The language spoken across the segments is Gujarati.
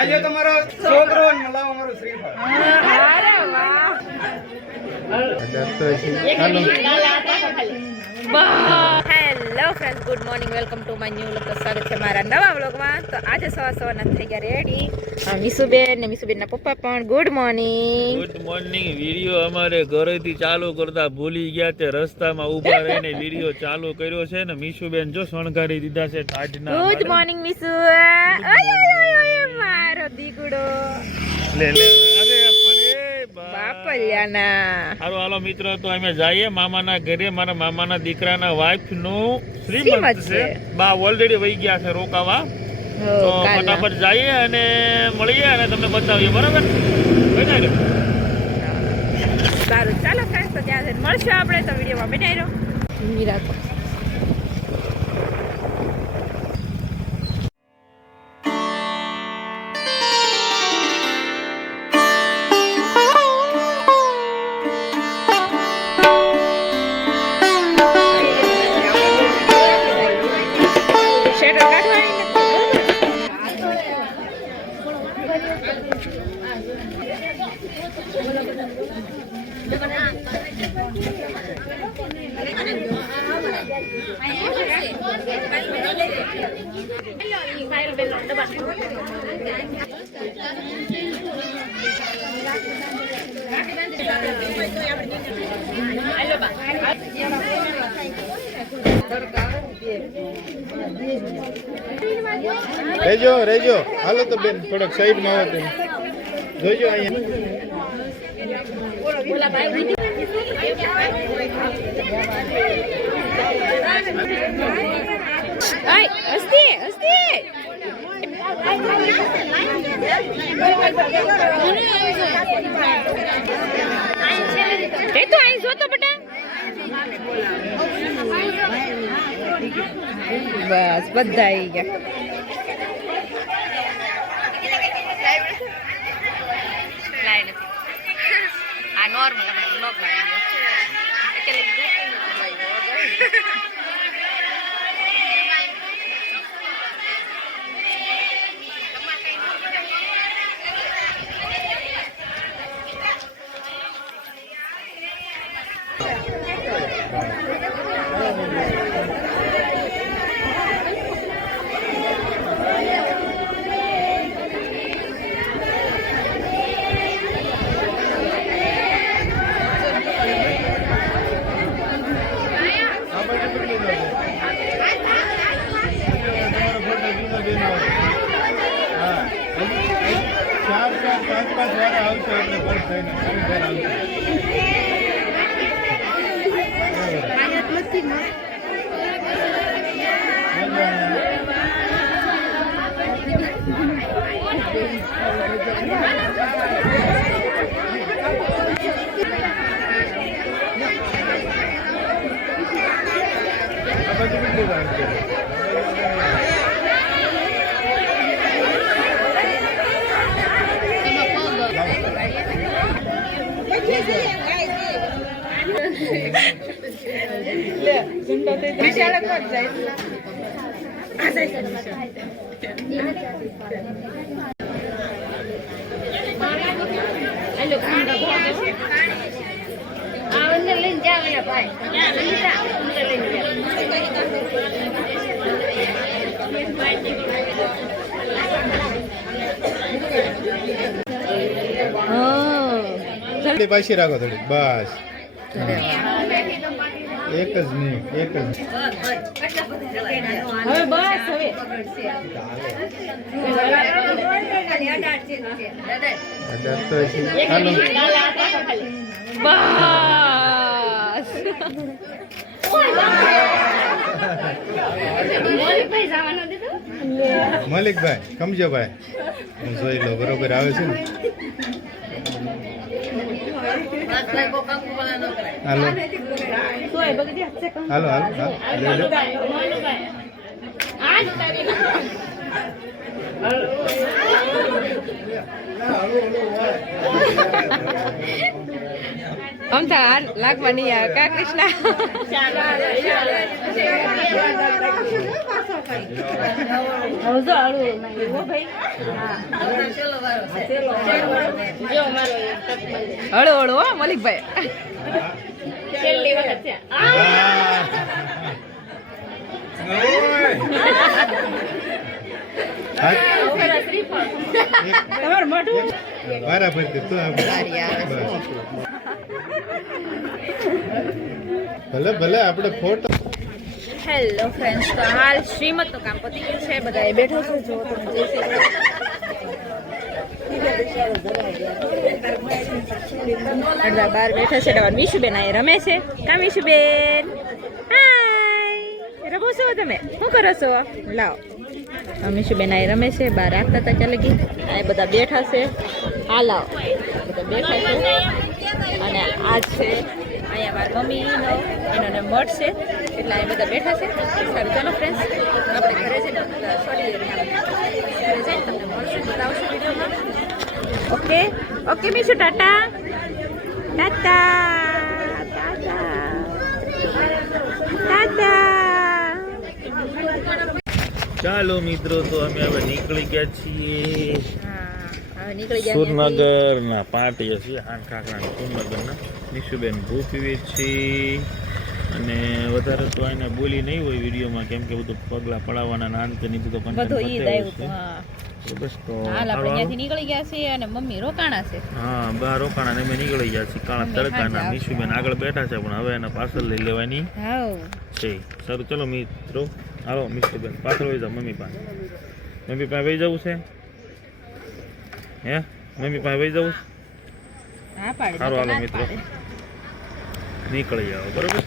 આજે તમારો છોકરો મલાવો અમારો શ્રીફળ. અરે વાહ. Hello friends, good morning, welcome to my new vlog. સ્વાગત છે મારા નવા વ્લોગમાં. તો આજે સવારના થઈ ગયા રેડી મીસુબેન ને મીસુબેનના પપ્પા પણ. Good morning. Good morning. Video અમારે ઘરેથી ચાલુ કરતા ભૂલી ગયા તે રસ્તામાં ઊભા રહીને વિડીયો ચાલુ કર્યો છે ને મીસુબેન જો શણગારી દીધા છે ટાઢના. Good morning મીસુ. ઓય મારો દીકડો. લે લે અરે બાપલિયાના. હાલો હાલો મિત્રો, તો અમે જઈએ મામાના ઘરે. મારા મામાના દીકરાના વાઇફ નું શ્રીમંત છે. બા ઓલરેડી વહી ગયા છે રોકાવા. તો ફટાફટ જઈએ અને મળીએ અને તમને બતાવીએ. બરાબર? સારું, ચાલો ફ્રેન્ડ્સ, તો ત્યાં જઈને મળશું આપણે. તો વિડીયોમાં બનાવી રહો. રાખો. રેજો રેજો હાલો તો બેન થોડોક સાઈડમાં આવો તમે જોજો અહીંયા. હસ્તી હસ્તી એ તો અહીં જોતો બેટા. બસ બધા આવી ગયા. આ નોર્મલ બ્લોગ પાંચ વાર આવશે એટલે બસ થઈને પાછી રાખો થોડી. બસ એક જ મિનિટ, એક જ હવે બસ હવે મલિકભાઈ સમજો ભાઈ, હું જોઈ લો બરોબર આવે છે ને. હાલો હાલો હાલો આમ તો હારે લાગવા નહીં આવે કા કૃષ્ણા હળો હળો હો મલિકભાઈ છેલ્લી વખત છે ભલે ભલે આપણે ફોટો. હેલો ફ્રેન્ડ્સ, તો હાલ શ્રીમતનું કામ પતી ગયું છે, બધા એ બેઠો છે. જો તમે જઈ શકો અડધા બાર બેઠા છે. મીશુબેન આ રમે છે. કા મીશુબેન? હાય, રમો છો તમે? શું કરો છો? લાવો, મીશુબેન આ રમે છે. બહાર રાખતા હતા ત્યાં લગી. આ બધા બેઠા છે. હા લાવો, બધા બેઠા છે. અને આ છે અહીંયા મારા મમ્મીનો એનો મઠ છે, એટલે આ બધા બેઠા છે. સારું, ચાલો ફ્રેન્ડ્સ, આપણે ઘરે જઈને સોરી ઘરે જઈને તમને મળશું, બતાવશું વિડીયોમાં. Okay okay Mishu, Tata Tata Tata Tata. ચાલો મિત્રો, તો અમે હવે નીકળી ગયા છીએ નીકળી ગયા સુરનગરના પાટીએ છીએ. ખાખરા સુરનગરના. નિશુબેન ભૂ પીવી છીએ અને વધારે તો એને બોલી નહીં હોય વિડીયોમાં, કેમ કે બધું પગલા પડાવવાના નાનતે ની બધું બધું ઈ આવ્યું હતું. હા, બસ તો હાલ આપણે ત્યાંથી નીકળી ગયા છીએ અને મમ્મી રોકાણા છે. હા, બહાર રોકાણા ને અમે નીકળી ગયા છીએ કાળા તડકાના. નિશુબેન આગળ બેઠા છે, પણ હવે એના પાછળ લઈ લેવાની છે. સારું, ચલો મિત્રો, હાલો મિશુબેન પાછળ વહી જાવ. મમ્મી પાસે વહી જવું છે? હે, મમ્મી પાસે વહી જવું? હા પાડી. સારું, હાલો મિત્રો, નીકળી જાઓ. બરોબર.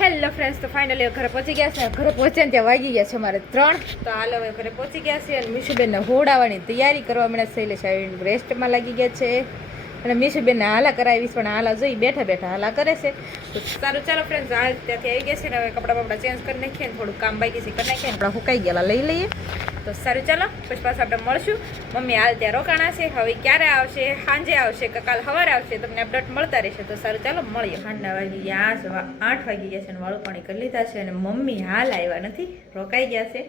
હેલો ફ્રેન્ડ્સ, તો ફાઇનલી ઘરે પહોંચી ગયા છે. ઘરે પહોંચ્યા ને ત્યાં વાગી ગયા છે અમારે 3. તો હાલ હવે ઘરે પહોંચી ગયા છે અને મીશુબેનને હોડાવવાની તૈયારી કરવા મળે. શૈલેષ આવીને રેસ્ટમાં લાગી ગયા છે અને મીશુબેનને હાલા કરાવીશ, પણ હાલા જોઈ બેઠા બેઠા હાલા કરે છે. તો સારું, ચાલો ફ્રેન્ડ્સ, હાલ ત્યાંથી આવી ગયા છે ને હવે કપડાં બપડા ચેન્જ કરી નાખીએ ને થોડું કામ બાકી છે કરી નાખીએ ને આપણા સુકાઈ ગયેલા લઈ લઈએ. તો સારું, ચાલો પછી પાછું આપણે મળશું. મમ્મી હાલ ત્યાં રોકાણા છે. હવે ક્યારે આવશે? સાંજે આવશે કે કાલ સવારે આવશે? તમને અપડેટ મળતા રહેશે. તો સારું, ચાલો મળીએ. સાંજના વાગી ગયા 8 વાગી ગયા છે અને વાળું પાણી કરી લીધા છે અને મમ્મી હાલ આવ્યા નથી, રોકાઈ ગયા છે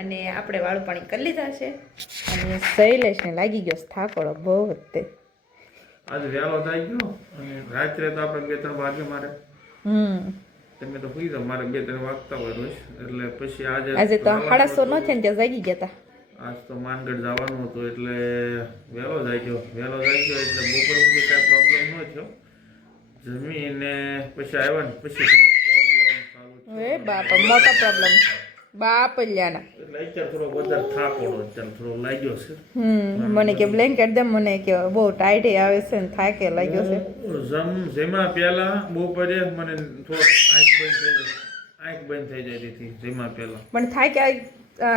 અને આપણે વાળું પાણી કરી લીધા છે. અને શૈલેષને લાગી ગયો થાકોડો બહુ વખતે. આજે વહેલો થઈ ગયો અને રાત્રે તો આપણે 2-3 વાગે મારે તમે તો સુઈ જાવ, મારે 2-3 વાગતા હોય રોજ. એટલે પછી આજે તો 7:30 નો થઈને ત્યાં જાગી ગયા હતા. આજ તો માનગઢ જવાનું હતું એટલે વહેલો જાય ગયો એટલે બપોર સુધી કાંઈ પ્રોબ્લેમ ન થયો. જમીને પછી આવ્યા ને પછી પ્રોબ્લેમ ચાલુ એ બાપા, મોટો પ્રોબ્લેમ બાપ લ્યાના. એટલે અત્યારે થોડો વધારે થાકોડો અત્યારે થોડો લાગ્યો છે. મને કે બ્લેન્કેટ દે, મને કે બહુ ટાઈટ આવે છે ને થાકે લાગ્યો છે. જેમાં પહેલા બપોરે મને થોડો આંખ બંધ થઈ જાય હતી જેમાં પહેલા, પણ થાકે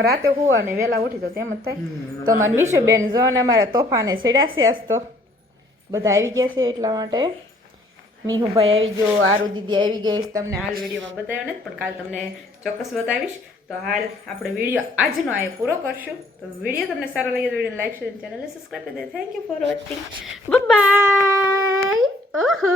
રાતે હોવા ને વહેલા ઉઠી તો તેમ જ થાય. તો મારી મીશુબેન જો ને અમારે તોફાને ચડ્યા છે આજ તો બધા આવી ગયા છે એટલા માટે. મીહુભાઈ આવી ગયો, આરુ દીદી આવી ગઈ. તમને હાલ વિડીયોમાં બતાવ્યો નથી પણ કાલ તમને ચોક્કસ બતાવીશ. તો હાલ આપણે વિડીયો આજનો આ પૂરો કરશું. તો વિડીયો તમને સારો લાગે તો વિડીયો લાઈક શેર ચેનલને સબસ્ક્રાઈબ કરી દે. Thank you for watching. Bye. ઓહો.